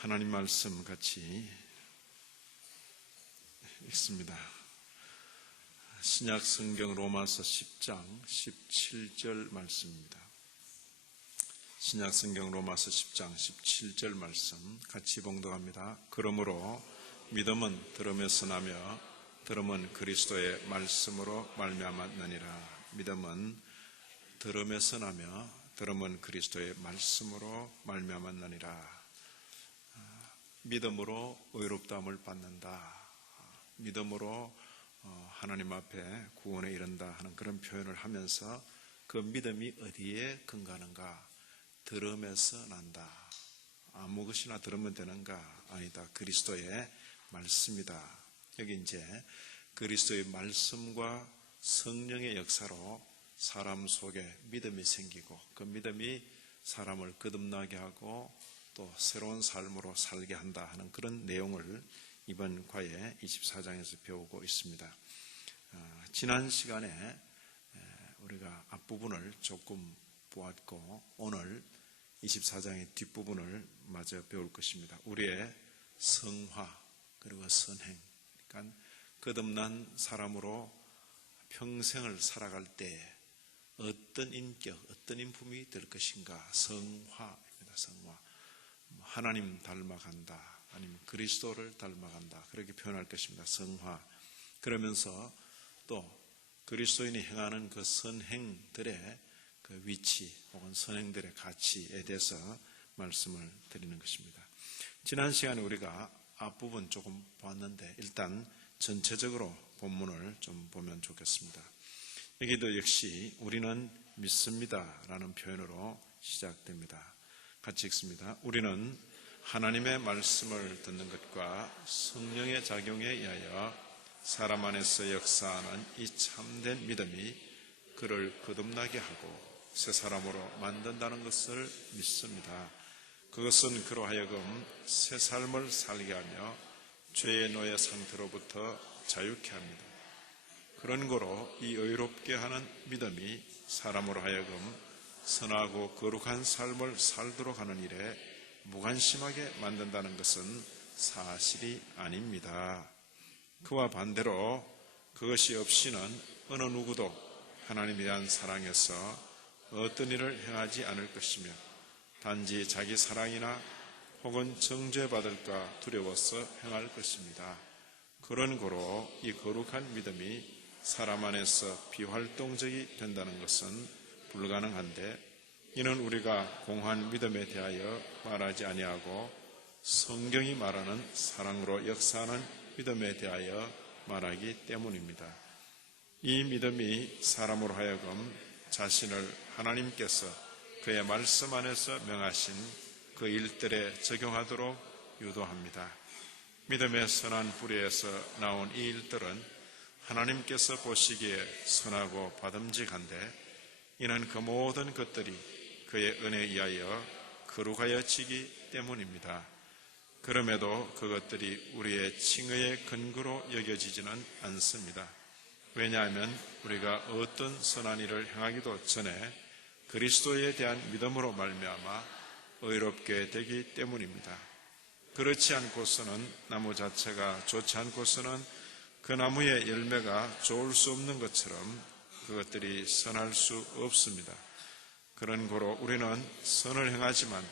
하나님 말씀 같이 읽습니다. 신약 성경 로마서 10장 17절 말씀입니다. 신약 성경 로마서 10장 17절 말씀 같이 봉독합니다. 그러므로 믿음은 들음에서 나며 들음은 그리스도의 말씀으로 말미암았느니라. 믿음은 들음에서 나며 들음은 그리스도의 말씀으로 말미암았느니라. 믿음으로 의롭다함을 받는다. 믿음으로 하나님 앞에 구원에 이른다 하는 그런 표현을 하면서 그 믿음이 어디에 근거하는가? 들음에서 난다. 아무 것이나 들으면 되는가? 아니다. 그리스도의 말씀이다. 여기 이제 그리스도의 말씀과 성령의 역사로 사람 속에 믿음이 생기고 그 믿음이 사람을 거듭나게 하고 또 새로운 삶으로 살게 한다 하는 그런 내용을 이번 과에 24장에서 배우고 있습니다. 지난 시간에 우리가 앞부분을 조금 보았고 오늘 24장의 뒷부분을 마저 배울 것입니다. 우리의 성화 그리고 선행, 그러니까 거듭난 사람으로 평생을 살아갈 때 어떤 인격, 어떤 인품이 될 것인가? 성화입니다. 성화. 하나님 닮아간다. 아니면 그리스도를 닮아간다. 그렇게 표현할 것입니다. 성화. 그러면서 또 그리스도인이 행하는 그 선행들의 그 위치 혹은 선행들의 가치에 대해서 말씀을 드리는 것입니다. 지난 시간에 우리가 앞부분 조금 보았는데 일단 전체적으로 본문을 좀 보면 좋겠습니다. 여기도 역시 우리는 믿습니다 라는 표현으로 시작됩니다. 같이 읽습니다. 우리는 하나님의 말씀을 듣는 것과 성령의 작용에 의하여 사람 안에서 역사하는 이 참된 믿음이 그를 거듭나게 하고 새 사람으로 만든다는 것을 믿습니다. 그것은 그로 하여금 새 삶을 살게 하며 죄의 노예 상태로부터 자유케 합니다. 그런 거로 이 의롭게 하는 믿음이 사람으로 하여금 선하고 거룩한 삶을 살도록 하는 일에 무관심하게 만든다는 것은 사실이 아닙니다. 그와 반대로 그것이 없이는 어느 누구도 하나님에 대한 사랑에서 어떤 일을 행하지 않을 것이며 단지 자기 사랑이나 혹은 정죄받을까 두려워서 행할 것입니다. 그런 거로 이 거룩한 믿음이 사람 안에서 비활동적이 된다는 것은 불가능한데 이는 우리가 공한 믿음에 대하여 말하지 아니하고 성경이 말하는 사랑으로 역사하는 믿음에 대하여 말하기 때문입니다. 이 믿음이 사람으로 하여금 자신을 하나님께서 그의 말씀 안에서 명하신 그 일들에 적용하도록 유도합니다. 믿음의 선한 뿌리에서 나온 이 일들은 하나님께서 보시기에 선하고 바듬직한데 이는 그 모든 것들이 그의 은혜에 의하여 거룩하여지기 때문입니다. 그럼에도 그것들이 우리의 칭의의 근거로 여겨지지는 않습니다. 왜냐하면 우리가 어떤 선한 일을 행하기도 전에 그리스도에 대한 믿음으로 말미암아 의롭게 되기 때문입니다. 그렇지 않고서는 나무 자체가 좋지 않고서는 그 나무의 열매가 좋을 수 없는 것처럼 그것들이 선할 수 없습니다. 그런 고로 우리는 선을 행하지만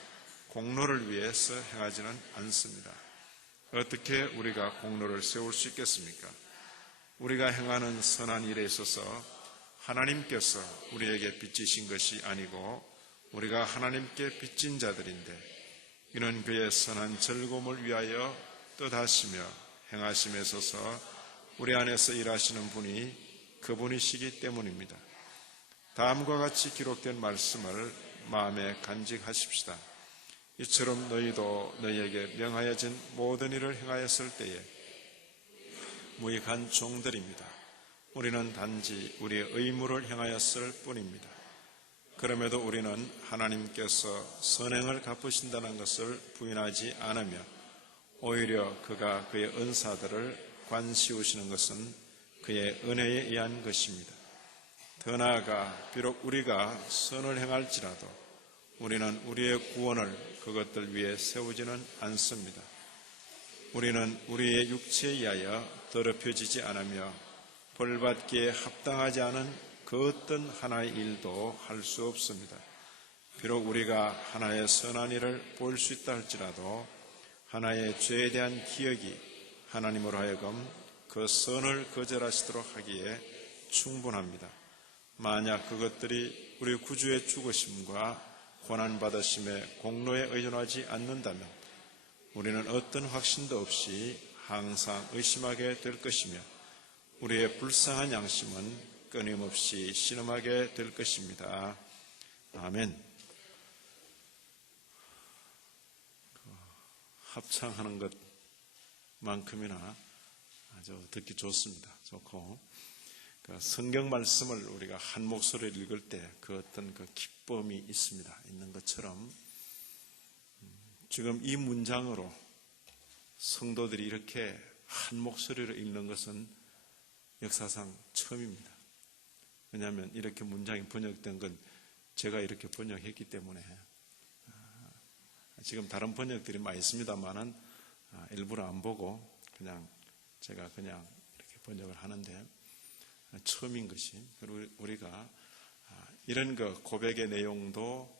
공로를 위해서 행하지는 않습니다. 어떻게 우리가 공로를 세울 수 있겠습니까? 우리가 행하는 선한 일에 있어서 하나님께서 우리에게 빚지신 것이 아니고 우리가 하나님께 빚진 자들인데 이는 그의 선한 즐거움을 위하여 뜻하시며 행하심에 있어서 우리 안에서 일하시는 분이 그분이시기 때문입니다. 다음과 같이 기록된 말씀을 마음에 간직하십시다. 이처럼 너희도 너희에게 명하여진 모든 일을 행하였을 때에 무익한 종들입니다. 우리는 단지 우리의 의무를 행하였을 뿐입니다. 그럼에도 우리는 하나님께서 선행을 갚으신다는 것을 부인하지 않으며 오히려 그가 그의 은사들을 관시우시는 것은 그의 은혜에 의한 것입니다. 더 나아가 비록 우리가 선을 행할지라도 우리는 우리의 구원을 그것들 위에 세우지는 않습니다. 우리는 우리의 육체에 의하여 더럽혀지지 않으며 벌받기에 합당하지 않은 그 어떤 하나의 일도 할 수 없습니다. 비록 우리가 하나의 선한 일을 볼 수 있다 할지라도 하나의 죄에 대한 기억이 하나님으로 하여금 그 선을 거절하시도록 하기에 충분합니다. 만약 그것들이 우리 구주의 죽으심과 고난받으심의 공로에 의존하지 않는다면 우리는 어떤 확신도 없이 항상 의심하게 될 것이며 우리의 불쌍한 양심은 끊임없이 신음하게 될 것입니다. 아멘. 합창하는 것만큼이나 아주 듣기 좋습니다. 좋고 성경 말씀을 우리가 한 목소리를 읽을 때 그 어떤 그 기쁨이 있는 것처럼 지금 이 문장으로 성도들이 이렇게 한 목소리로 읽는 것은 역사상 처음입니다. 왜냐하면 이렇게 문장이 번역된 건 제가 이렇게 번역했기 때문에 지금 다른 번역들이 많이 있습니다만은 일부러 안 보고 제가 그냥 이렇게 번역을 하는데 처음인 것이 우리가 이런 고백의 내용도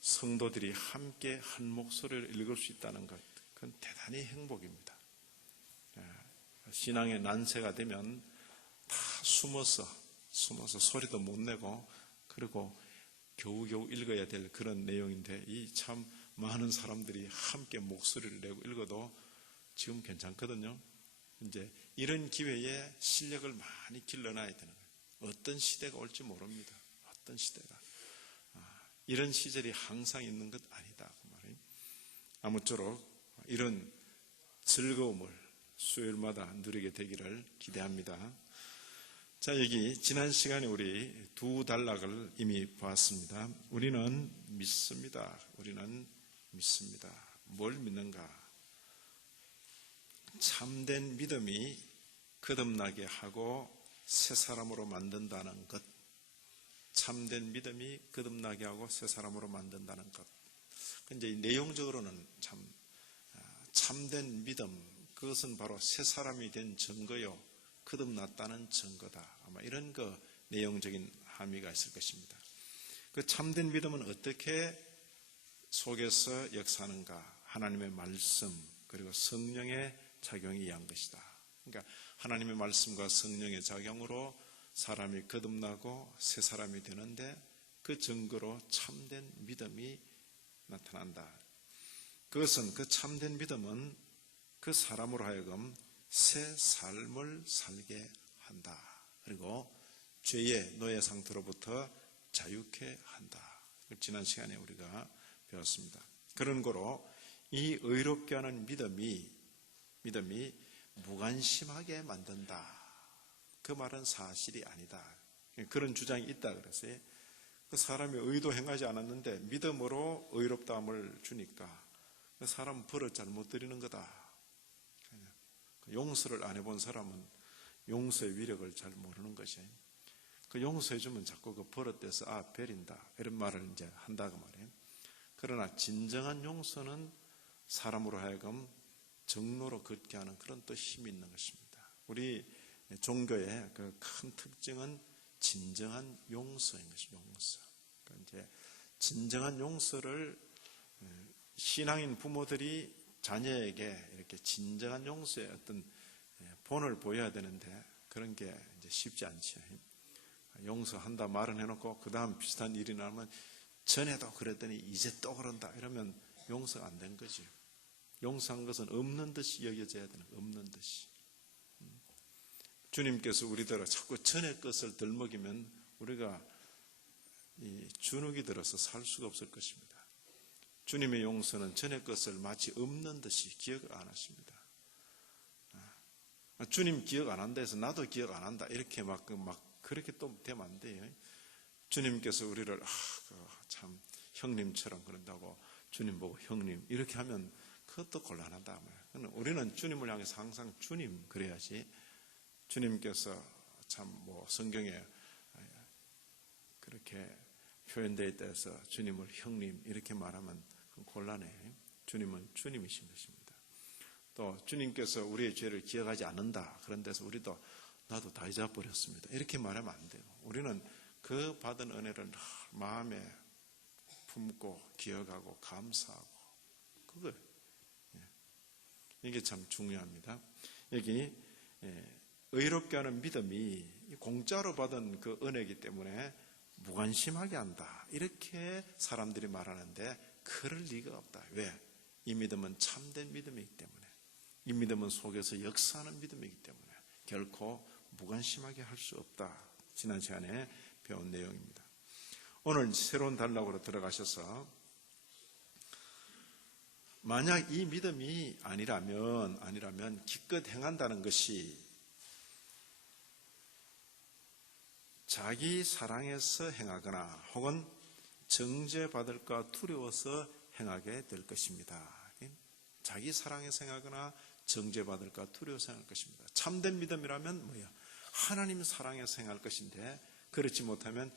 성도들이 함께 한 목소리를 읽을 수 있다는 것, 그건 대단히 행복입니다. 신앙의 난세가 되면 다 숨어서 소리도 못 내고 그리고 겨우겨우 읽어야 될 그런 내용인데 이 참 많은 사람들이 함께 목소리를 내고 읽어도 지금 괜찮거든요. 이제 이런 기회에 실력을 많이 길러놔야 되는 거예요. 어떤 시대가 올지 모릅니다. 어떤 시대가. 이런 시절이 항상 있는 것 아니다. 그 말이에요. 아무쪼록 이런 즐거움을 수요일마다 누리게 되기를 기대합니다. 자, 여기 지난 시간에 우리 두 단락을 이미 보았습니다. 우리는 믿습니다. 우리는 믿습니다. 뭘 믿는가? 참된 믿음이 거듭나게 하고 새 사람으로 만든다는 것. 참된 믿음이 거듭나게 하고 새 사람으로 만든다는 것. 이제 내용적으로는 참된 믿음, 그것은 바로 새 사람이 된 증거요, 거듭났다는 증거다. 아마 이런 내용적인 함의가 있을 것입니다. 그 참된 믿음은 어떻게 속에서 역사하는가? 하나님의 말씀 그리고 성령의 작용에 의한 것이다. 그러니까 하나님의 말씀과 성령의 작용으로 사람이 거듭나고 새 사람이 되는데 그 증거로 참된 믿음이 나타난다. 그것은 그 참된 믿음은 그 사람으로 하여금 새 삶을 살게 한다. 그리고 죄의 노예 상태로부터 자유케 한다. 지난 시간에 우리가 배웠습니다. 그런 거로 이 의롭게 하는 믿음이 무관심하게 만든다. 그 말은 사실이 아니다. 그런 주장이 있다 그랬어요. 그 사람이 의도 행하지 않았는데 믿음으로 의롭다함을 주니까 그 사람은 벌을 잘못 드리는 거다. 용서를 안 해본 사람은 용서의 위력을 잘 모르는 것이에요. 그 용서해주면 자꾸 그 버릇돼서 베린다 이런 말을 이제 한다고 말이에요. 그러나 진정한 용서는 사람으로 하여금 정로로 걷게 하는 그런 또 힘이 있는 것입니다. 우리 종교의 그 큰 특징은 진정한 용서인 것입니다. 용서. 그러니까 이제 진정한 용서를 신앙인 부모들이 자녀에게 이렇게 진정한 용서의 어떤 본을 보여야 되는데 그런 게 이제 쉽지 않죠. 용서한다 말은 해놓고 그 다음 비슷한 일이 나면 전에도 그랬더니 이제 또 그런다 이러면 용서가 안 된 거죠. 용서한 것은 없는 듯이 여겨져야 되는 거예요. 없는 듯이. 주님께서 우리들을 자꾸 전의 것을 덜 먹이면 우리가 주눅이 들어서 살 수가 없을 것입니다. 주님의 용서는 전의 것을 마치 없는 듯이 기억을 안 하십니다. 주님 기억 안 한다 해서 나도 기억 안 한다 이렇게 막 그렇게 또 되면 안 돼요. 주님께서 우리를 참 형님처럼 그런다고 주님 보고 형님 이렇게 하면 그것도 곤란하다. 우리는 주님을 향해서 항상 주님 그래야지. 주님께서 참 성경에 그렇게 표현되어 있다 해서 주님을 형님 이렇게 말하면 곤란해. 주님은 주님이신 것입니다. 또 주님께서 우리의 죄를 기억하지 않는다. 그런 데서 우리도 나도 다 잊어버렸습니다. 이렇게 말하면 안 돼요. 우리는 그 받은 은혜를 마음에 품고 기억하고 감사하고 그거 이게 참 중요합니다. 여기 의롭게 하는 믿음이 공짜로 받은 그 은혜이기 때문에 무관심하게 한다. 이렇게 사람들이 말하는데 그럴 리가 없다. 왜? 이 믿음은 참된 믿음이기 때문에, 이 믿음은 속에서 역사하는 믿음이기 때문에 결코 무관심하게 할 수 없다. 지난 시간에 배운 내용입니다. 오늘 새로운 단락으로 들어가셔서 만약 이 믿음이 아니라면 기껏 행한다는 것이 자기 사랑에서 행하거나 혹은 정죄받을까 두려워서 행하게 될 것입니다. 자기 사랑에서 행하거나 정죄받을까 두려워서 행할 것입니다. 참된 믿음이라면 뭐예요? 하나님 사랑에서 행할 것인데 그렇지 못하면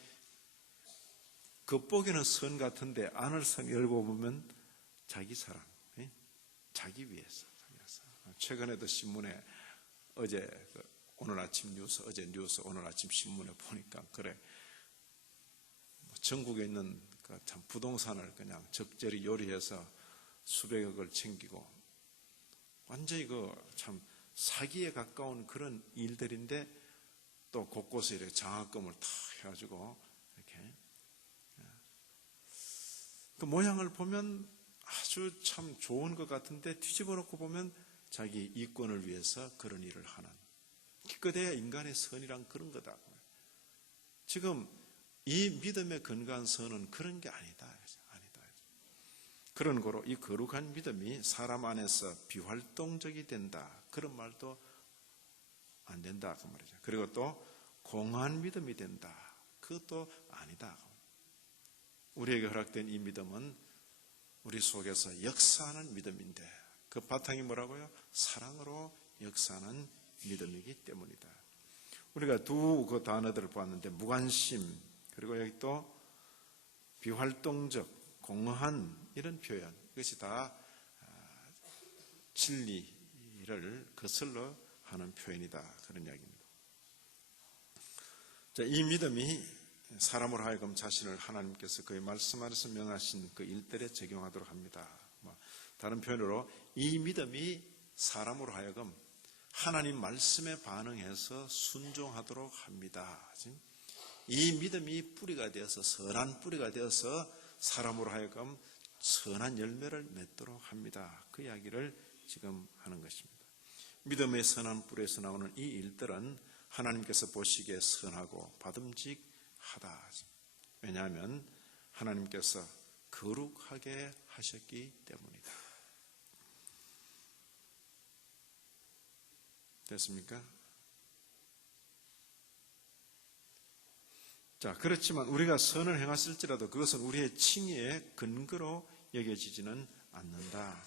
겉보기는 선 같은데 안을 성 열고 보면 자기 사랑, 자기 위해서. 최근에도 신문에 오늘 아침 뉴스, 어제 뉴스, 오늘 아침 신문에 보니까 그래 전국에 있는 참 부동산을 그냥 적절히 요리해서 수백억을 챙기고 완전히 참 사기에 가까운 그런 일들인데 또 곳곳에 이렇게 장학금을 다 해가지고 이렇게 그 모양을 보면 아주 참 좋은 것 같은데 뒤집어 놓고 보면 자기 이권을 위해서 그런 일을 하는 기껏해야 인간의 선이란 그런 거다. 지금 이 믿음의 근거한 선은 그런 게 아니다. 그런 거로 이 거룩한 믿음이 사람 안에서 비활동적이 된다. 그런 말도 안 된다. 그 말이죠. 그리고 또 공허한 믿음이 된다. 그것도 아니다. 우리에게 허락된 이 믿음은 우리 속에서 역사하는 믿음인데 그 바탕이 뭐라고요? 사랑으로 역사하는 믿음이기 때문이다. 우리가 두 그 단어들을 보았는데 무관심 그리고 여기 또 비활동적 공허한 이런 표현 이것이 다 진리를 거슬러 하는 표현이다. 그런 이야기입니다. 자, 이 믿음이 사람으로 하여금 자신을 하나님께서 그의 말씀 안에서 명하신 그 일들에 적용하도록 합니다. 다른 표현으로 이 믿음이 사람으로 하여금 하나님 말씀에 반응해서 순종하도록 합니다. 이 믿음이 뿌리가 되어서 선한 뿌리가 되어서 사람으로 하여금 선한 열매를 맺도록 합니다. 그 이야기를 지금 하는 것입니다. 믿음의 선한 뿌리에서 나오는 이 일들은 하나님께서 보시기에 선하고 받음직하다. 왜냐하면 하나님께서 거룩하게 하셨기 때문이다. 됐습니까? 자, 그렇지만 우리가 선을 행했을지라도 그것은 우리의 칭의의 근거로 여겨지지는 않는다.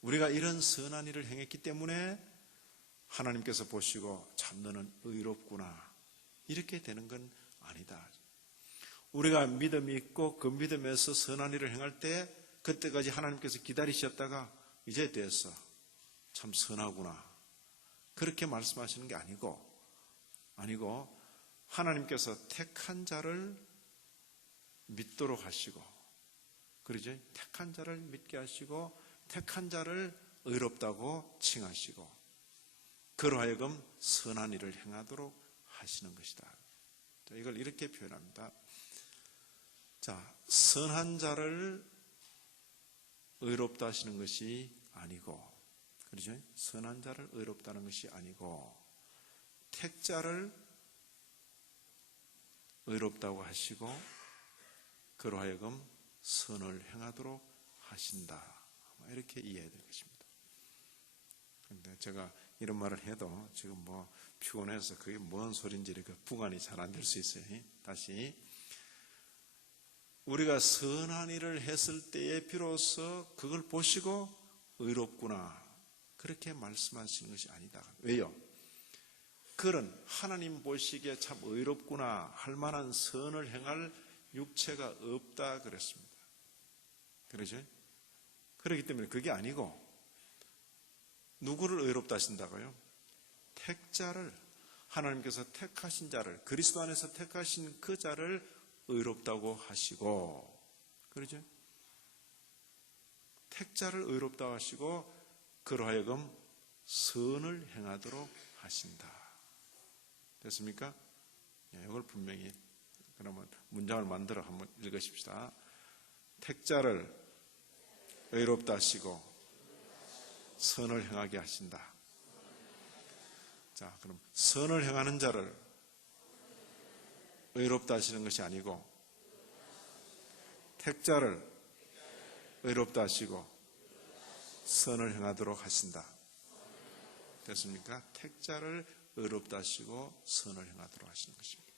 우리가 이런 선한 일을 행했기 때문에 하나님께서 보시고 참 너는 의롭구나 이렇게 되는 건 아니다. 우리가 믿음이 있고 그 믿음에서 선한 일을 행할 때 그때까지 하나님께서 기다리셨다가 이제 됐어 참 선하구나 그렇게 말씀하시는 게 아니고 하나님께서 택한 자를 믿도록 하시고 그러죠? 택한 자를 믿게 하시고 택한 자를 의롭다고 칭하시고 그로 하여금 선한 일을 행하도록 하시는 것이다. 자, 이걸 이렇게 표현합니다. 자, 선한 자를 의롭다 하시는 것이 아니고 그렇죠? 선한 자를 의롭다는 것이 아니고 택자를 의롭다고 하시고 그로 하여금 선을 행하도록 하신다. 이렇게 이해해야 될 것입니다. 그런데 제가 이런 말을 해도 지금 피곤해서 그게 뭔 소린지 이렇게 부관이 잘 안 될 수 있어요. 다시 우리가 선한 일을 했을 때에 비로소 그걸 보시고 의롭구나 그렇게 말씀하시는 것이 아니다. 왜요? 그런 하나님 보시기에 참 의롭구나 할 만한 선을 행할 육체가 없다 그랬습니다. 그러죠? 그렇기 때문에 그게 아니고 누구를 의롭다 하신다고요? 택자를, 하나님께서 택하신 자를, 그리스도 안에서 택하신 그 자를 의롭다고 하시고, 그러죠? 택자를 의롭다고 하시고 그로 하여금 선을 행하도록 하신다. 됐습니까? 이걸 분명히 그러면 문장을 만들어 한번 읽으십시다. 택자를 의롭다 하시고 선을 행하게 하신다. 자, 그럼 선을 행하는 자를 의롭다 하시는 것이 아니고 택자를 의롭다 하시고 선을 행하도록 하신다. 됐습니까? 택자를 의롭다 하시고 선을 행하도록 하시는 것입니다.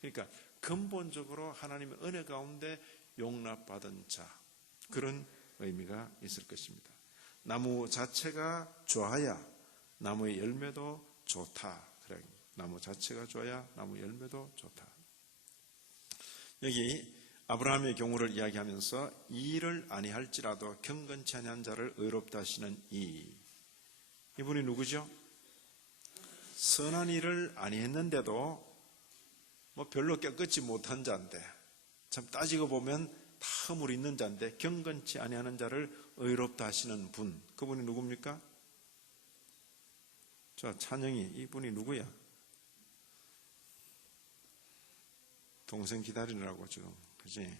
그러니까 근본적으로 하나님의 은혜 가운데 용납받은 자, 그런 의미가 있을 것입니다. 나무 자체가 좋아야 나무의 열매도 좋다. 그래, 나무 자체가 좋아야 나무 열매도 좋다. 여기 아브라함의 경우를 이야기하면서 이 일을 아니할지라도 경건치 아니한 자를 의롭다 하시는 이분이 누구죠? 선한 일을 아니했는데도 뭐 별로 깨끗이 못한 자인데, 참 따지고 보면 다 허물 있는 자인데 경건치 아니하는 자를 의롭다 하시는 분, 그분이 누굽니까? 자, 찬영이, 이분이 누구야? 동생 기다리느라고 지금, 그지?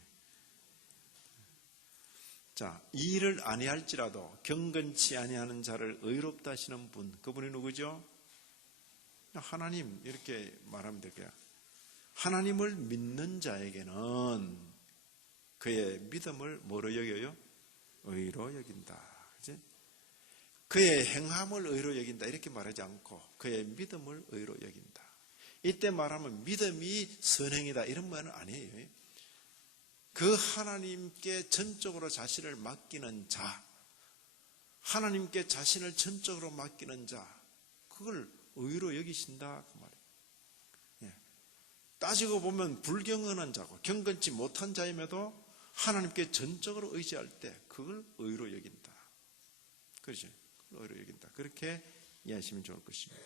자, 이 일을 아니할지라도 경건치 아니하는 자를 의롭다 하시는 분, 그분이 누구죠? 하나님, 이렇게 말하면 될게요. 하나님을 믿는 자에게는 그의 믿음을 뭐로 여겨요? 의로 여긴다. 그치? 그의 행함을 의로 여긴다. 이렇게 말하지 않고 그의 믿음을 의로 여긴다. 이때 말하면 믿음이 선행이다. 이런 말은 아니에요. 그 하나님께 전적으로 자신을 맡기는 자, 하나님께 자신을 전적으로 맡기는 자, 그걸 의로 여기신다. 그 말이에요. 따지고 보면 불경건한 자고 경건치 못한 자임에도 하나님께 전적으로 의지할 때 그걸 의로 여긴다. 그렇죠? 의로 여긴다. 그렇게 이해하시면 좋을 것입니다.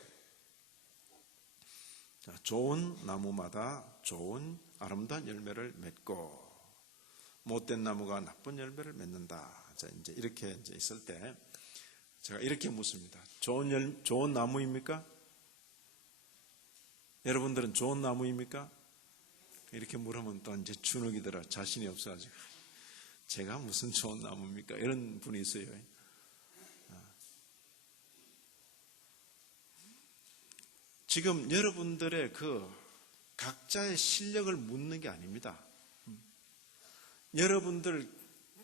자, 좋은 나무마다 좋은 아름다운 열매를 맺고 못된 나무가 나쁜 열매를 맺는다. 자, 이제 이렇게 이제 있을 때 제가 이렇게 묻습니다. 좋은 나무입니까? 여러분들은 좋은 나무입니까? 이렇게 물으면 또 이제 주눅이 들어 자신이 없어가지고 제가 무슨 좋은 나무입니까? 이런 분이 있어요. 지금 여러분들의 그 각자의 실력을 묻는 게 아닙니다. 여러분들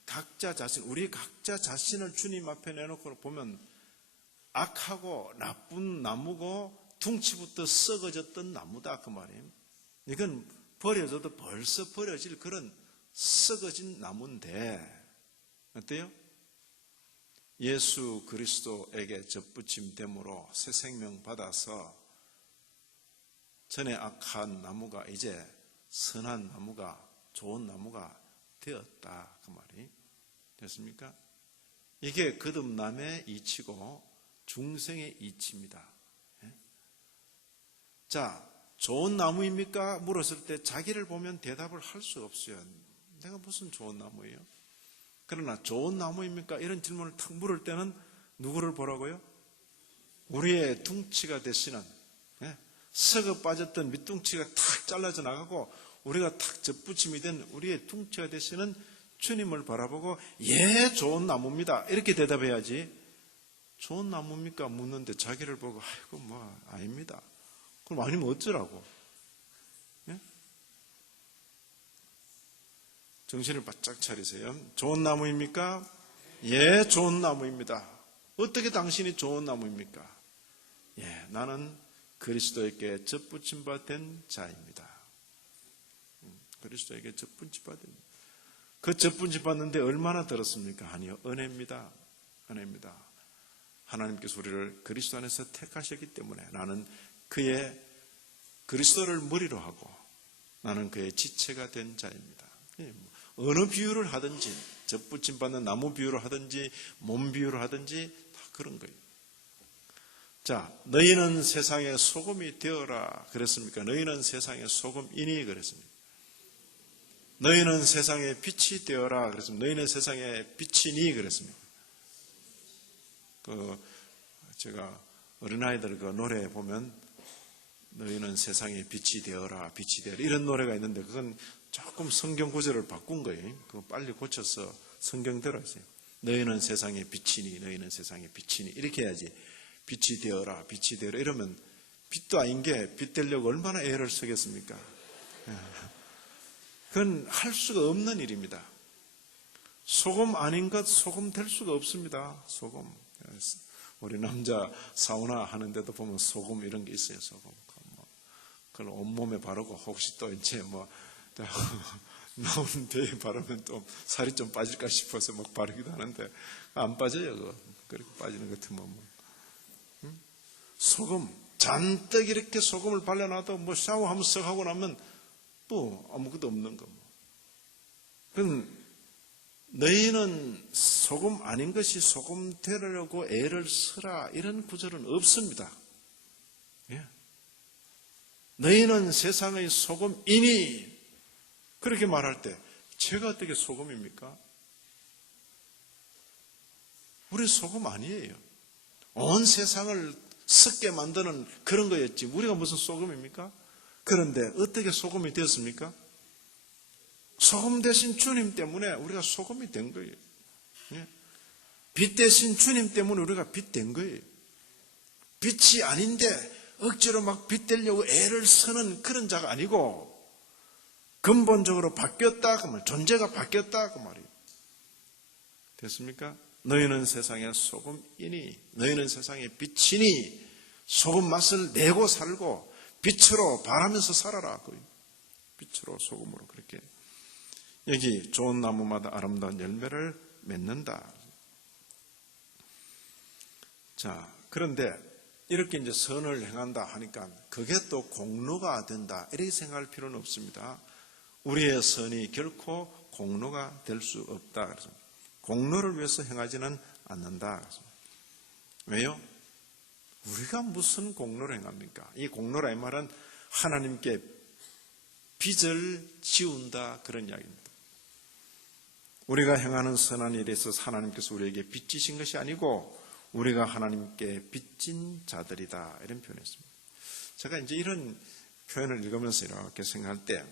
각자 자신, 우리 각자 자신을 주님 앞에 내놓고 보면 악하고 나쁜 나무고 둥치부터 썩어졌던 나무다 그 말이에요. 이건 버려져도 벌써 버려질 그런 썩어진 나무인데 어때요? 예수 그리스도에게 접붙임됨으로 새 생명 받아서 전에 악한 나무가 이제 선한 나무가, 좋은 나무가 되었다 그 말이 됐습니까? 이게 거듭남의 이치고 중생의 이치입니다. 자, 좋은 나무입니까? 물었을 때 자기를 보면 대답을 할 수 없어요. 내가 무슨 좋은 나무예요? 그러나 좋은 나무입니까? 이런 질문을 탁 물을 때는 누구를 보라고요? 우리의 둥치가 되시는, 썩어 빠졌던 밑둥치가 탁 잘라져 나가고 우리가 탁 접붙임이 된 우리의 둥치가 되시는 주님을 바라보고 예, 좋은 나무입니다. 이렇게 대답해야지. 좋은 나무입니까? 묻는데 자기를 보고 아이고 뭐 아닙니다. 그럼 아니면 어쩌라고? 예? 정신을 바짝 차리세요. 좋은 나무입니까? 예, 좋은 나무입니다. 어떻게 당신이 좋은 나무입니까? 예, 나는 그리스도에게 접붙임 바 된 자입니다. 그리스도에게 접붙임 바 된. 그 접붙임 받는데 얼마나 들었습니까? 아니요, 은혜입니다. 은혜입니다. 하나님께서 우리를 그리스도 안에서 택하셨기 때문에 나는 그의 그리스도를 머리로 하고 나는 그의 지체가 된 자입니다. 어느 비유를 하든지 젖붙임 받는 나무 비유를 하든지 몸 비유를 하든지 다 그런 거예요. 자, 너희는 세상의 소금이 되어라 그랬습니까? 너희는 세상의 소금이니 그랬습니까? 너희는 세상의 빛이 되어라 그랬습니까? 너희는 세상의 빛이니 그랬습니까? 제가 어린아이들 그 노래 보면 너희는 세상의 빛이 되어라, 빛이 되어라 이런 노래가 있는데 그건 조금 성경 구절을 바꾼 거예요. 그거 빨리 고쳐서 성경대로 했어요. 너희는 세상의 빛이니, 너희는 세상의 빛이니 이렇게 해야지. 빛이 되어라, 빛이 되어라 이러면 빛도 아닌 게 빛 되려고 얼마나 애를 쓰겠습니까? 그건 할 수가 없는 일입니다. 소금 아닌 것 소금 될 수가 없습니다. 소금. 우리 남자 사우나 하는데도 보면 소금 이런 게 있어요. 소금. 그걸 온몸에 바르고 혹시 또 이제 나오는 데에 바르면 또 살이 좀 빠질까 싶어서 막 바르기도 하는데 안 빠져요. 그거. 그렇게 빠지는 것 같으면 소금 잔뜩 이렇게 소금을 발라놔도 샤워하면서 쓱 하고 나면 또 아무것도 없는 거. 그건 너희는 소금 아닌 것이 소금 되려고 애를 쓰라 이런 구절은 없습니다. 예. 너희는 세상의 소금이니 그렇게 말할 때 제가 어떻게 소금입니까? 우리 소금 아니에요. 온 세상을 썩게 만드는 그런 거였지 우리가 무슨 소금입니까? 그런데 어떻게 소금이 되었습니까? 소금 대신 주님 때문에 우리가 소금이 된 거예요. 빛 대신 주님 때문에 우리가 빛 된 거예요. 빛이 아닌데 억지로 막 빛 되려고 애를 쓰는 그런 자가 아니고 근본적으로 바뀌었다 그 말, 존재가 바뀌었다 그 말이에요. 됐습니까? 너희는 세상의 소금이니 너희는 세상의 빛이니 소금 맛을 내고 살고 빛으로 바라면서 살아라. 빛으로 소금으로 그렇게 여기 좋은 나무마다 아름다운 열매를 맺는다. 자, 그런데 이렇게 이제 선을 행한다 하니까 그게 또 공로가 된다. 이렇게 생각할 필요는 없습니다. 우리의 선이 결코 공로가 될 수 없다. 그래서 공로를 위해서 행하지는 않는다. 그래서 왜요? 우리가 무슨 공로를 행합니까? 이 공로라 이 말은 하나님께 빚을 지운다 그런 이야기입니다. 우리가 행하는 선한 일에 있어서 하나님께서 우리에게 빚지신 것이 아니고 우리가 하나님께 빚진 자들이다 이런 표현했습니다. 제가 이제 이런 표현을 읽으면서 이렇게 생각할 때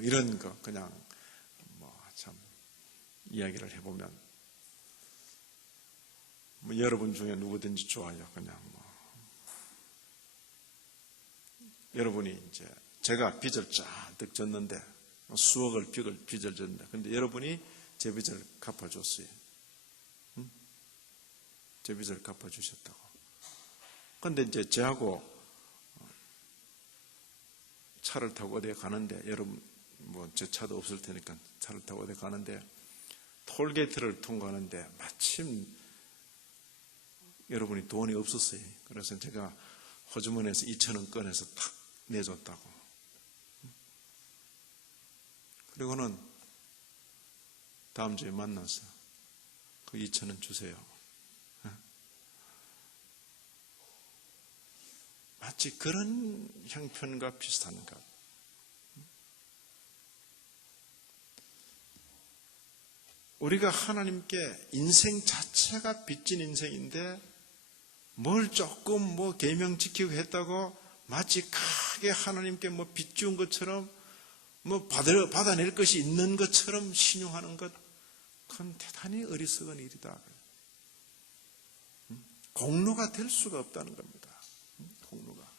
이런 거 그냥 참 이야기를 해보면 여러분 중에 누구든지 좋아요. 그냥 여러분이 이제 제가 빚을 잔뜩 졌는데 수억을 빚을 졌는데 근데 여러분이 제 빚을 갚아줬어요. 제 빚을 갚아주셨다고. 근데 이제 저하고 차를 타고 어디에 가는데 여러분 제 차도 없을 테니까 차를 타고 어디 가는데 톨게이트를 통과하는데 마침 여러분이 돈이 없었어요. 그래서 제가 호주머니에서 2,000원 꺼내서 탁 내줬다고. 그리고는 다음 주에 만나서 그 2,000원 주세요. 마치 그런 형편과 비슷한가. 우리가 하나님께 인생 자체가 빚진 인생인데 뭘 조금 계명 지키고 했다고 마치 크게 하나님께 빚 지운 것처럼 받아낼 것이 있는 것처럼 신용하는 것, 그건 대단히 어리석은 일이다. 공로가 될 수가 없다는 겁니다. 공로가.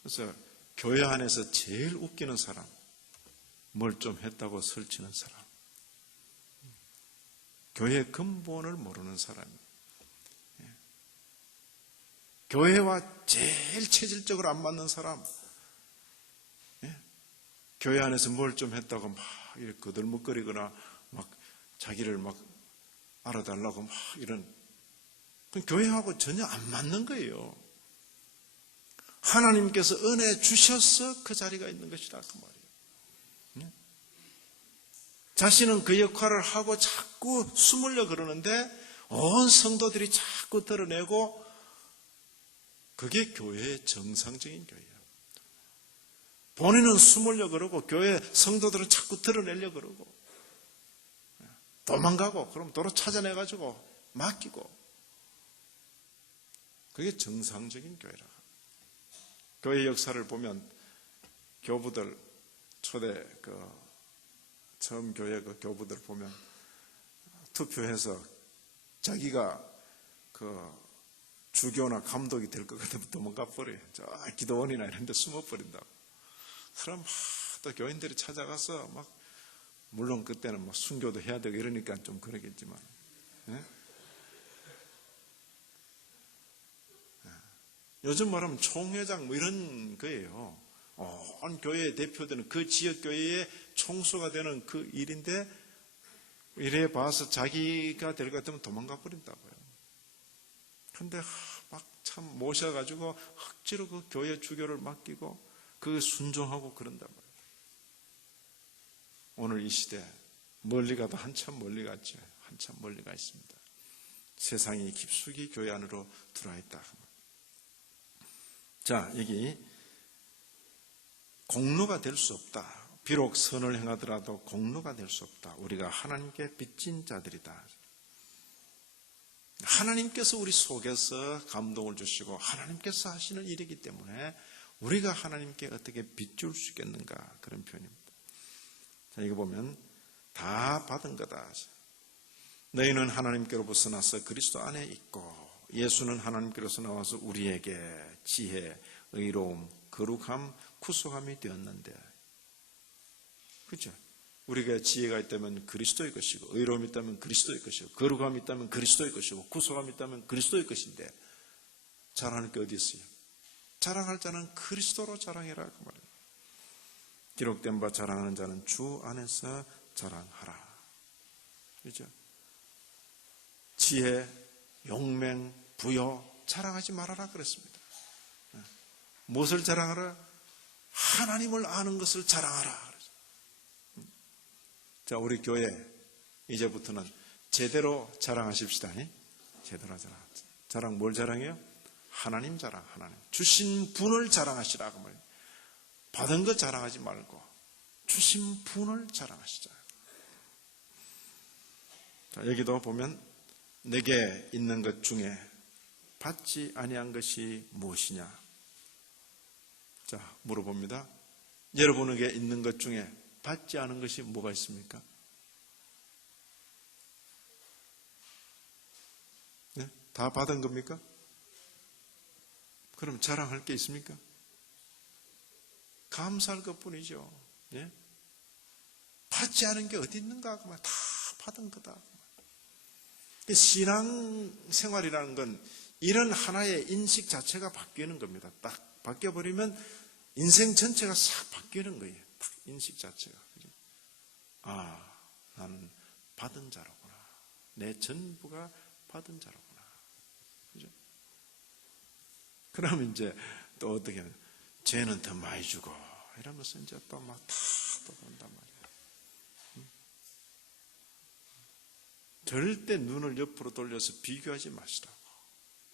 그래서 교회 안에서 제일 웃기는 사람, 뭘 좀 했다고 설치는 사람, 교회 근본을 모르는 사람입니다. 교회와 제일 체질적으로 안 맞는 사람, 교회 안에서 뭘 좀 했다고 막 이렇게 거들먹거리거나 막 자기를 막 알아달라고 막 이런, 그건 교회하고 전혀 안 맞는 거예요. 하나님께서 은혜 주셔서 그 자리가 있는 것이다 그 말이에요. 자신은 그 역할을 하고 자꾸 숨으려 그러는데 온 성도들이 자꾸 드러내고 그게 교회의 정상적인 교회예요. 본인은 숨으려 그러고 교회 성도들은 자꾸 드러내려 그러고 도망가고 그럼 도로 찾아내가지고 맡기고 그게 정상적인 교회라. 교회 역사를 보면 교부들 초대 처음 교회 교부들 보면 투표해서 자기가 주교나 감독이 될 것 같으면 도망가 버려요. 저 기도원이나 이런 데 숨어 버린다고. 그럼 또 교인들이 찾아가서 물론 그때는 순교도 해야 되고 이러니까 좀 그러겠지만 예? 요즘 말하면 총회장 이런 거예요. 온 교회에 대표되는 그 지역 교회의 총수가 되는 그 일인데 이래 봐서 자기가 될 것 같으면 도망가 버린다고요. 근데 막 참 모셔가지고 억지로 그 교회 주교를 맡기고 그 순종하고 그런단 말이에요. 오늘 이 시대 멀리 가도 한참 멀리 갔죠. 한참 멀리 가 있습니다. 세상이 깊숙이 교회 안으로 들어와 있다. 자, 여기 공로가 될 수 없다. 비록 선을 행하더라도 공로가 될 수 없다. 우리가 하나님께 빚진 자들이다. 하나님께서 우리 속에서 감동을 주시고 하나님께서 하시는 일이기 때문에 우리가 하나님께 어떻게 빚줄 수 있겠는가, 그런 표현입니다. 자, 이거 보면 다 받은 거다. 너희는 하나님께로부터 나서 그리스도 안에 있고 예수는 하나님께로서 나와서 우리에게 지혜, 의로움, 거룩함, 구속함이 되었는데, 그렇죠? 우리가 지혜가 있다면 그리스도의 것이고 의로움이 있다면 그리스도의 것이고 거룩함이 있다면 그리스도의 것이고 구속함이 있다면 그리스도의 것인데 자랑할 게 어디 있어요? 자랑할 자는 그리스도로 자랑해라, 그 말이에요. 기록된 바 자랑하는 자는 주 안에서 자랑하라. 그렇죠? 지혜, 용맹, 부여 자랑하지 말아라 그랬습니다. 무엇을 자랑하라? 하나님을 아는 것을 자랑하라. 자, 우리 교회 이제부터는 제대로 자랑하십시다. 제대로 자랑 뭘 자랑해요? 하나님 자랑, 하나님. 주신 분을 자랑하시라. 그 말이에요. 받은 것 자랑하지 말고 주신 분을 자랑하시자. 자, 여기도 보면 내게 있는 것 중에 받지 아니한 것이 무엇이냐? 자, 물어봅니다. 여러분에게 있는 것 중에 받지 않은 것이 뭐가 있습니까? 네? 다 받은 겁니까? 그럼 자랑할 게 있습니까? 감사할 것뿐이죠. 예? 받지 않은 게 어디 있는가? 다 받은 거다. 신앙생활이라는 건 이런 하나의 인식 자체가 바뀌는 겁니다. 딱 바뀌어버리면 인생 전체가 싹 바뀌는 거예요. 딱 인식 자체가. 나는 받은 자로구나. 내 전부가 받은 자로구나. 그죠? 그러면 이제 또 어떻게 하냐. 죄는 더 많이 주고 이러면서 이제 또 막 다 또 본단 말이에요. 절대 눈을 옆으로 돌려서 비교하지 마시라고.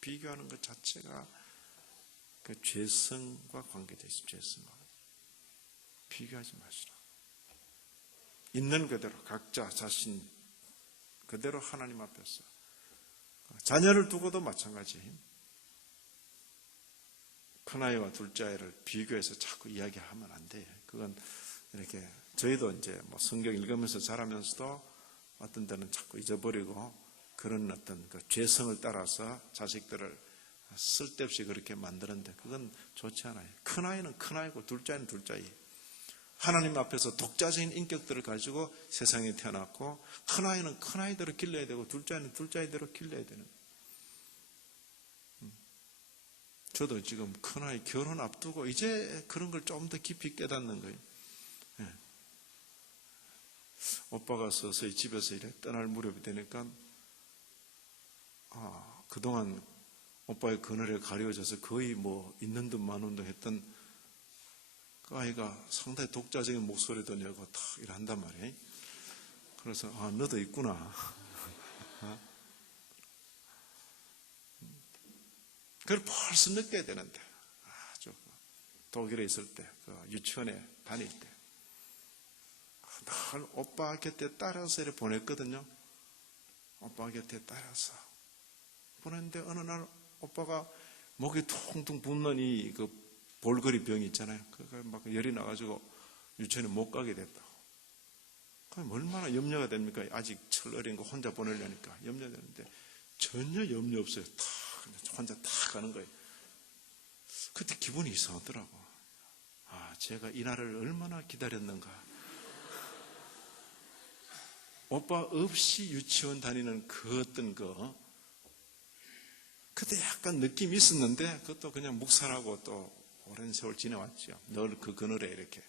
비교하는 것 자체가 그 죄성과 관계되어 있습니다. 죄성과. 비교하지 마시라고. 있는 그대로 각자 자신 그대로 하나님 앞에서. 자녀를 두고도 마찬가지예요. 큰아이와 둘째아이를 비교해서 자꾸 이야기하면 안 돼요. 그건 이렇게 저희도 이제 성경 읽으면서 자라면서도 어떤 때는 자꾸 잊어버리고 그런 어떤 그 죄성을 따라서 자식들을 쓸데없이 그렇게 만드는데 그건 좋지 않아요. 큰아이는 큰아이고 둘째아이는 둘째아이. 하나님 앞에서 독자적인 인격들을 가지고 세상에 태어났고 큰아이는 큰아이대로 길러야 되고 둘째아이는 둘째아이대로 길러야 되는. 저도 지금 큰아이 결혼 앞두고 이제 그런 걸 좀 더 깊이 깨닫는 거예요. 예. 오빠가 서서히 집에서 이래 떠날 무렵이 되니까 그동안 오빠의 그늘에 가려져서 거의 있는 듯 마는 듯 했던 그 아이가 상당히 독자적인 목소리도 내고 다 일한단 말이에요. 그래서 너도 있구나. 그걸 벌써 느껴야 되는데, 아주 독일에 있을 때, 유치원에 다닐 때, 늘 오빠 곁에 따라서 이렇게 보냈거든요. 오빠 곁에 따라서 보냈는데 어느 날 오빠가 목이 퉁퉁 붓는 이 볼거리 병이 있잖아요. 그거 막 열이 나가지고 유치원에 못 가게 됐다고. 그럼 얼마나 염려가 됩니까? 아직 철 어린 거 혼자 보내려니까 염려되는데 전혀 염려 없어요. 다 혼자 다 가는 거예요. 그때 기분이 이상하더라고. 제가 이 날을 얼마나 기다렸는가. 오빠 없이 유치원 다니는 그 어떤 그때 약간 느낌이 있었는데 그것도 그냥 묵살하고 또 오랜 세월 지내왔죠. 늘 그 그늘에 이렇게.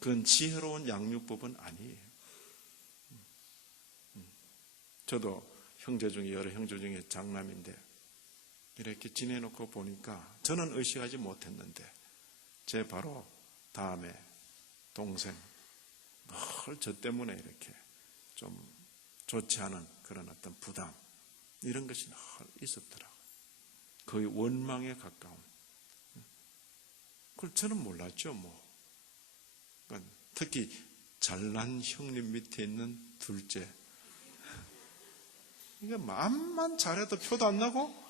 그건 지혜로운 양육법은 아니에요. 저도 형제 중에 여러 형제 중에 장남인데 이렇게 지내놓고 보니까 저는 의식하지 못했는데 제 바로 다음에 동생 늘 저 때문에 이렇게 좀 좋지 않은 그런 어떤 부담 이런 것이 늘 있었더라고요. 거의 원망에 가까운. 그걸 저는 몰랐죠. 그러니까 특히 잘난 형님 밑에 있는 둘째. 이게 마음만 잘해도 표도 안 나고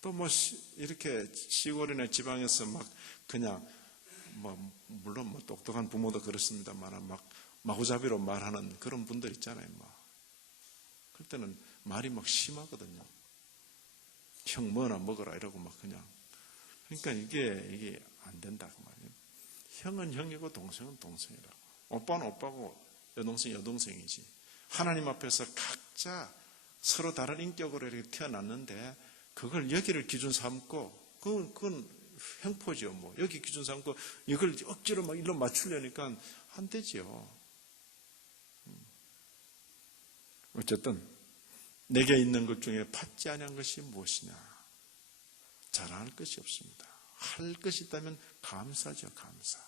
또 이렇게 시골이나 지방에서 막 그냥 물론 똑똑한 부모도 그렇습니다만 막 마구잡이로 말하는 그런 분들 있잖아요. 그럴 때는 말이 막 심하거든요. 형 뭐나 먹어라 이러고 막 그냥. 그러니까 이게 안 된다 그 말이에요. 형은 형이고 동생은 동생이라고. 오빠는 오빠고 여동생 여동생이지. 하나님 앞에서 각자 서로 다른 인격으로 이렇게 태어났는데 그걸 여기를 기준 삼고 그건 횡포죠. 여기 기준 삼고 이걸 억지로 막 일로 맞추려니까 안 되죠. 어쨌든 내게 있는 것 중에 받지 아니한 것이 무엇이냐? 자랑할 것이 없습니다. 할 것이 있다면 감사죠. 감사.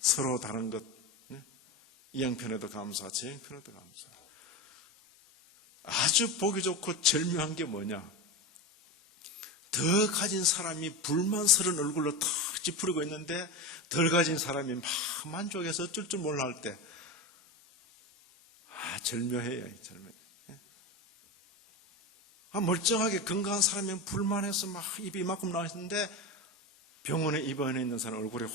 서로 다른 것, 이 형편에도 감사, 제 형편에도 감사. 아주 보기 좋고 절묘한 게 뭐냐? 더 가진 사람이 불만스러운 얼굴로 탁 찌푸리고 있는데 덜 가진 사람이 막 만족해서 어쩔 줄 몰라 할 때 절묘해요. 절묘해. 멀쩡하게 건강한 사람이 불만해서 막 입이 이만큼 나와 있는데 병원에 입원해 있는 사람 얼굴이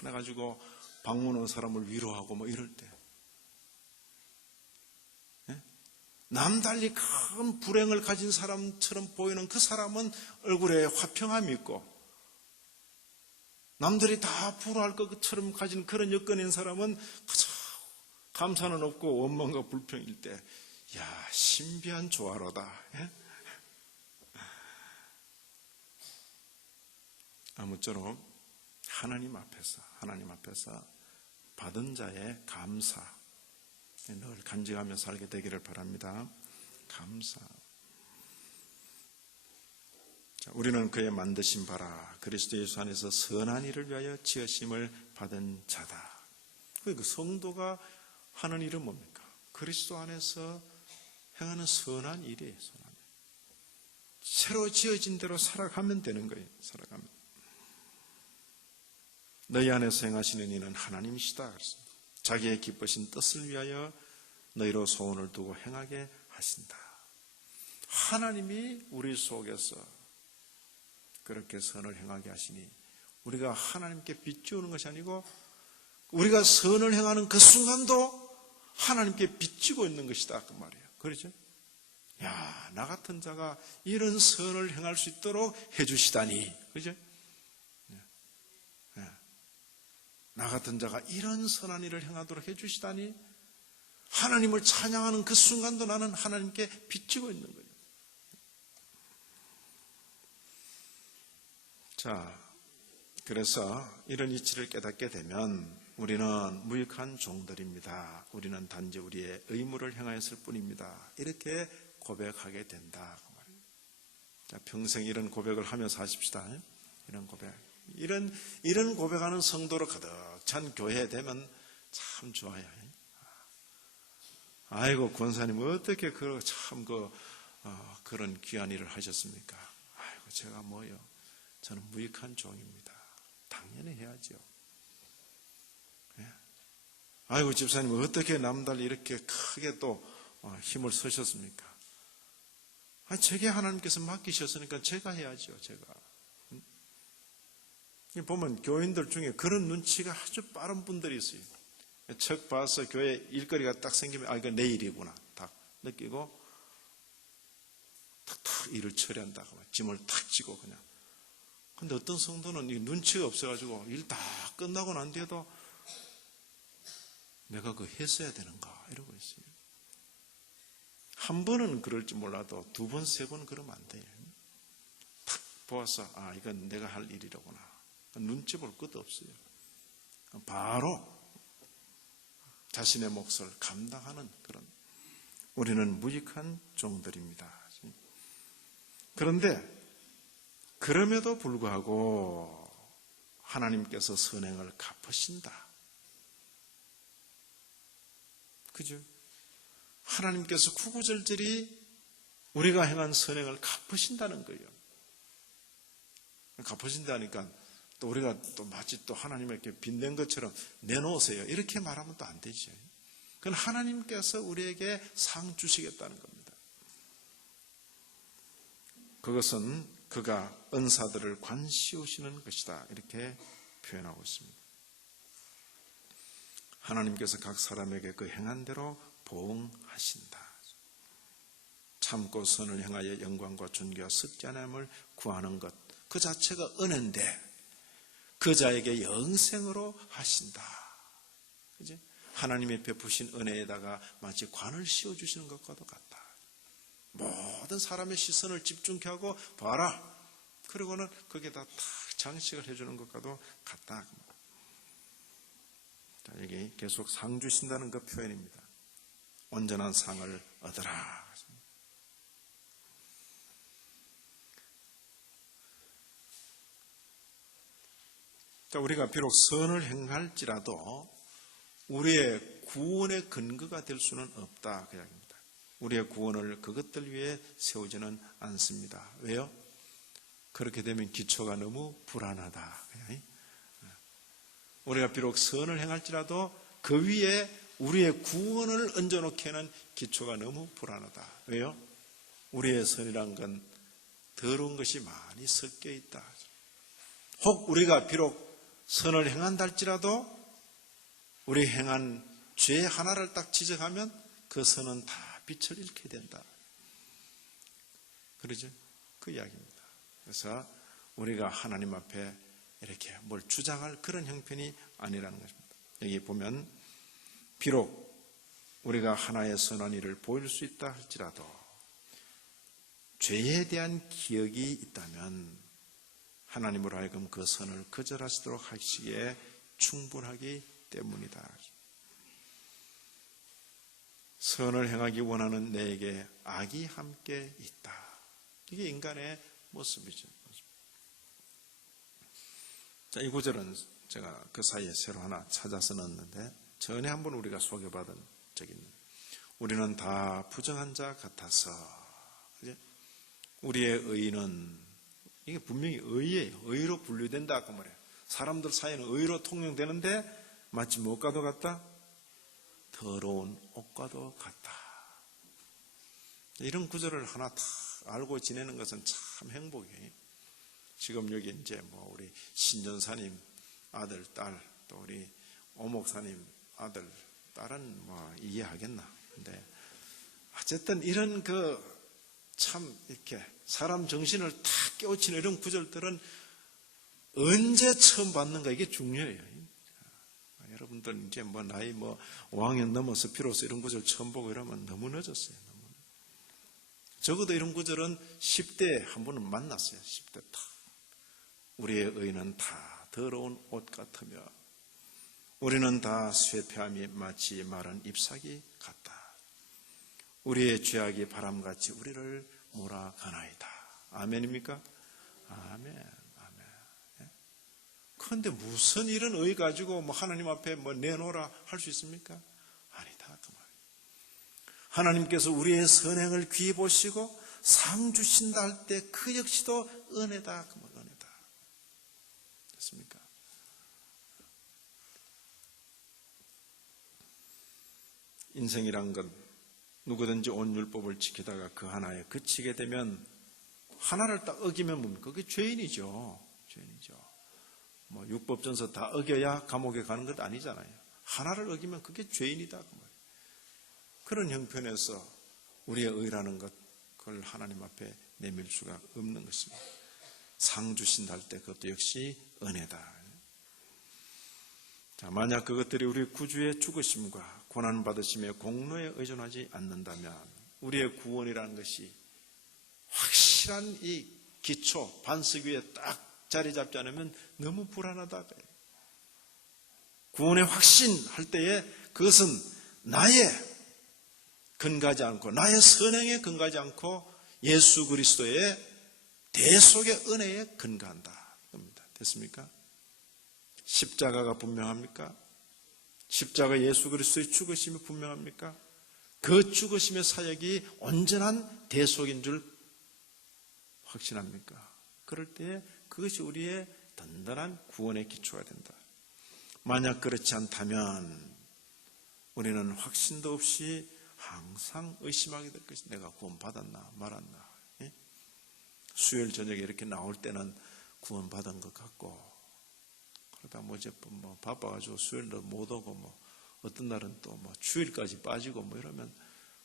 화나가지고 방문 온 사람을 위로하고 이럴 때 남달리 큰 불행을 가진 사람처럼 보이는 그 사람은 얼굴에 화평함이 있고 남들이 다 부러워할 것처럼 가진 그런 여건인 사람은 그저 감사는 없고 원망과 불평일 때 신비한 조화로다. 아무쪼록 하나님 앞에서 받은 자의 감사 늘 간직하며 살게 되기를 바랍니다. 감사. 우리는 그의 만드신 바라 그리스도 예수 안에서 선한 일을 위하여 지으심을 받은 자다. 그 성도가 하는 일은 뭡니까? 그리스도 안에서 행하는 선한 일이에요. 선한 일. 새로 지어진 대로 살아가면 되는 거예요. 살아가면. 너희 안에서 행하시는 이는 하나님이시다. 그랬습니다. 자기의 기쁘신 뜻을 위하여 너희로 소원을 두고 행하게 하신다. 하나님이 우리 속에서 그렇게 선을 행하게 하시니 우리가 하나님께 비추는 것이 아니고 우리가 선을 행하는 그 순간도 하나님께 비추고 있는 것이다. 그 말이에요. 그렇죠? 나 같은 자가 이런 선을 행할 수 있도록 해주시다니. 그죠? 나 같은 자가 이런 선한 일을 행하도록 해주시다니 하나님을 찬양하는 그 순간도 나는 하나님께 비추고 있는 거예요. 자, 그래서 이런 이치를 깨닫게 되면 우리는 무익한 종들입니다. 우리는 단지 우리의 의무를 행하였을 뿐입니다. 이렇게 고백하게 된다. 그 말이에요. 자, 평생 이런 고백을 하며 사십시다. 이런 고백. 이런 고백하는 성도로 가득 찬 교회에 되면 참 좋아요. 아이고, 권사님, 어떻게 그런 귀한 일을 하셨습니까? 아이고, 제가 뭐요? 저는 무익한 종입니다. 당연히 해야죠. 예? 아이고, 집사님, 어떻게 남달리 이렇게 크게 또 힘을 쓰셨습니까? 제게 하나님께서 맡기셨으니까 제가 해야죠, 제가. 보면 교인들 중에 그런 눈치가 아주 빠른 분들이 있어요. 척 봐서 교회 일거리가 딱 생기면, 이거 내일이구나. 딱 느끼고, 탁탁 일을 처리한다고. 짐을 탁 지고 그냥. 근데 어떤 성도는 이 눈치가 없어가지고 일 다 끝나고 난 뒤에도 내가 그거 했어야 되는가 이러고 있어요. 한 번은 그럴지 몰라도 두 번, 세 번 그러면 안 돼요. 탁 보아서 이건 내가 할 일이로구나. 눈치 볼 것도 없어요. 바로 자신의 몫을 감당하는 그런, 우리는 무익한 종들입니다. 그런데 그럼에도 불구하고 하나님께서 선행을 갚으신다. 그죠? 하나님께서 구구절절히 우리가 행한 선행을 갚으신다는 거예요. 갚으신다니까 또 우리가 또 마치 또 하나님에게 빚낸 것처럼 내놓으세요. 이렇게 말하면 또 안 되죠. 그건 하나님께서 우리에게 상 주시겠다는 겁니다. 그것은 그가 은사들을 관씌우시는 것이다. 이렇게 표현하고 있습니다. 하나님께서 각 사람에게 그 행한 대로 보응하신다. 참고 선을 행하여 영광과 존귀와 썩지 않음을 구하는 것, 그 자체가 은혜인데 그 자에게 영생으로 하신다. 그지? 하나님의 베푸신 은혜에다가 마치 관을 씌워주시는 것과도 같다. 모든 사람의 시선을 집중케 하고 봐라. 그리고는 거기에다 탁 장식을 해주는 것과도 같다. 자, 여기 계속 상 주신다는 그 표현입니다. 온전한 상을 얻으라. 자, 우리가 비록 선을 행할지라도 우리의 구원의 근거가 될 수는 없다. 그 이야기입니다. 우리의 구원을 그것들 위해 세우지는 않습니다. 왜요? 그렇게 되면 기초가 너무 불안하다. 우리가 비록 선을 행할지라도 그 위에 우리의 구원을 얹어놓기에는 기초가 너무 불안하다. 왜요? 우리의 선이란 건 더러운 것이 많이 섞여 있다. 혹 우리가 비록 선을 행한다 할지라도 우리 행한 죄 하나를 딱 지적하면 그 선은 다 빛을 잃게 된다. 그러죠? 그 이야기입니다. 그래서 우리가 하나님 앞에 이렇게 뭘 주장할 그런 형편이 아니라는 것입니다. 여기 보면 비록 우리가 하나의 선한 일을 보일 수 있다 할지라도 죄에 대한 기억이 있다면 하나님으로 하여금 그 선을 거절하시도록 하시기에 충분하기 때문이다. 선을 행하기 원하는 내게 악이 함께 있다. 이게 인간의 모습이죠. 자, 이 구절은 제가 그 사이에 새로 하나 찾아서 넣었는데 전에 한번 우리가 소개받은 적이 있는, 우리는 다 부정한 자 같아서, 그죠? 우리의 의는, 이게 분명히 의예요. 의로 분류된다 그 말이에요. 사람들 사이에는 의로 통용되는데 마치 무엇과도 같다? 더러운 옷과도 같다. 이런 구절을 하나 다 알고 지내는 것은 참 행복이에요. 지금 여기 이제 우리 신전사님 아들, 딸, 또 우리 오목사님 아들, 딸은 이해하겠나. 근데 어쨌든 이런 참 이렇게 사람 정신을 탁 깨우치는 이런 구절들은 언제 처음 받는가 이게 중요해요. 여러분들 이제 나이 5학년 넘어서 비로소 이런 구절 처음 보고 이러면 너무 늦었어요. 적어도 이런 구절은 10대에 한 번은 만났어요. 10대 탁. 우리의 의는 다 더러운 옷 같으며 우리는 다 쇠폐함이 마치 마른 잎사귀 같다. 우리의 죄악이 바람같이 우리를 몰아가나이다. 아멘입니까? 아멘. 아멘. 그런데 무슨 이런 의 가지고 뭐 하나님 앞에 뭐 내놓으라 할 수 있습니까? 아니다 그 말이에요. 하나님께서 우리의 선행을 귀히 보시고 상 주신다 할 때 그 역시도 은혜다 그 말, 은혜다. 됐습니까? 인생이란 건 누구든지 온 율법을 지키다가 그 하나에 그치게 되면 하나를 딱 어기면 뭡니까? 그게 죄인이죠. 죄인이죠. 뭐 율법전서 다 어겨야 감옥에 가는 것 아니잖아요. 하나를 어기면 그게 죄인이다 그 말이에요. 그런 형편에서 우리의 의라는 것 그걸 하나님 앞에 내밀 수가 없는 것입니다. 상 주신다 할 때 그것도 역시 은혜다. 자, 만약 그것들이 우리 구주의 죽으심과 고난받으심의 공로에 의존하지 않는다면 우리의 구원이라는 것이 확실한 이 기초, 반석 위에 딱 자리 잡지 않으면 너무 불안하다. 구원의 확신할 때에 그것은 나의 근거하지 않고 나의 선행에 근거하지 않고 예수 그리스도의 대속의 은혜에 근거한다. 됐습니까? 십자가가 분명합니까? 십자가 예수 그리스도의 죽으심이 분명합니까? 그 죽으심의 사역이 온전한 대속인 줄 확신합니까? 그럴 때 그것이 우리의 든든한 구원의 기초가 된다. 만약 그렇지 않다면 우리는 확신도 없이 항상 의심하게 될 것이 내가 구원받았나 말았나. 예? 수요일 저녁에 이렇게 나올 때는 구원받은 것 같고 그러다 뭐 바빠가지고 수요일도 못 오고 뭐 어떤 날은 또 뭐 주일까지 빠지고 뭐 이러면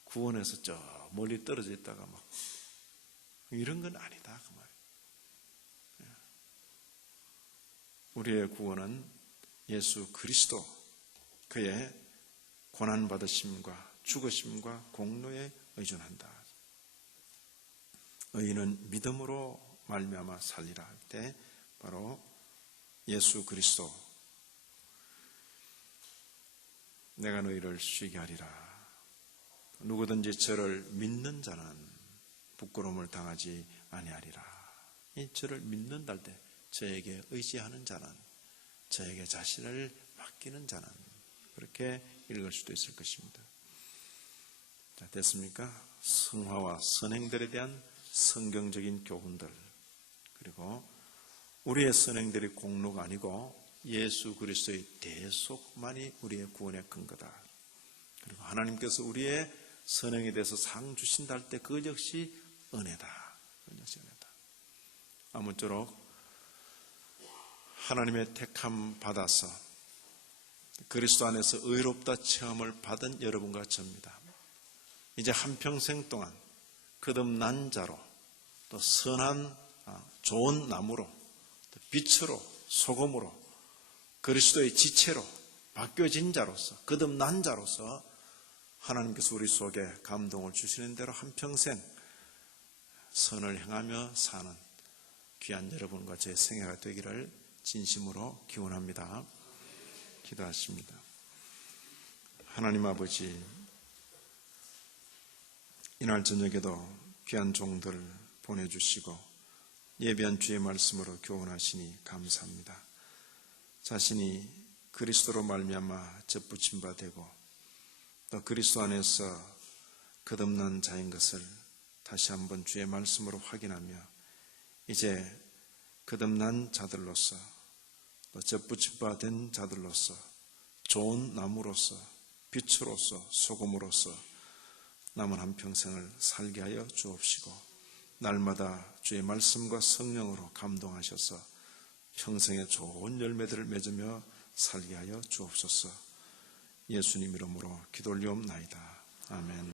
구원에서 저 멀리 떨어져 있다가 막 이런 건 아니다 그 말이에요. 우리의 구원은 예수 그리스도 그의 고난받으심과 죽으심과 공로에 의존한다. 의인은 믿음으로 말미암아 살리라 할 때 바로 예수 그리스도 내가 너희를 쉬게 하리라. 누구든지 저를 믿는 자는 부끄러움을 당하지 아니하리라. 이 저를 믿는다 할 때 저에게 의지하는 자는 저에게 자신을 맡기는 자는 그렇게 읽을 수도 있을 것입니다. 자, 됐습니까? 성화와 선행들에 대한 성경적인 교훈들 그리고 우리의 선행들이 공로가 아니고 예수 그리스도의 대속만이 우리의 구원의 근거다. 그리고 하나님께서 우리의 선행에 대해서 상 주신다 할 때 그 역시 은혜다. 그 역시 은혜다. 아무쪼록 하나님의 택함 받아서 그리스도 안에서 의롭다 체험을 받은 여러분과 저입니다. 이제 한평생 동안 거듭난 자로 또 선한 좋은 나무로 또 빛으로 소금으로 그리스도의 지체로 바뀌어진 자로서 거듭난 자로서 하나님께서 우리 속에 감동을 주시는 대로 한평생 선을 행하며 사는 귀한 여러분과 제 생애가 되기를 진심으로 기원합니다. 기도하십니다. 하나님 아버지, 이날 저녁에도 귀한 종들 보내주시고 예비한 주의 말씀으로 교훈하시니 감사합니다. 자신이 그리스도로 말미암아 접붙임 바 되고 또 그리스도 안에서 거듭난 자인 것을 다시 한번 주의 말씀으로 확인하며 이제 거듭난 자들로서 또 접붙임 바 된 자들로서 좋은 나무로서 빛으로서 소금으로서 남은 한평생을 살게 하여 주옵시고 날마다 주의 말씀과 성령으로 감동하셔서 평생의 좋은 열매들을 맺으며 살게 하여 주옵소서. 예수님 이름으로 기도 올리옵나이다. 아멘.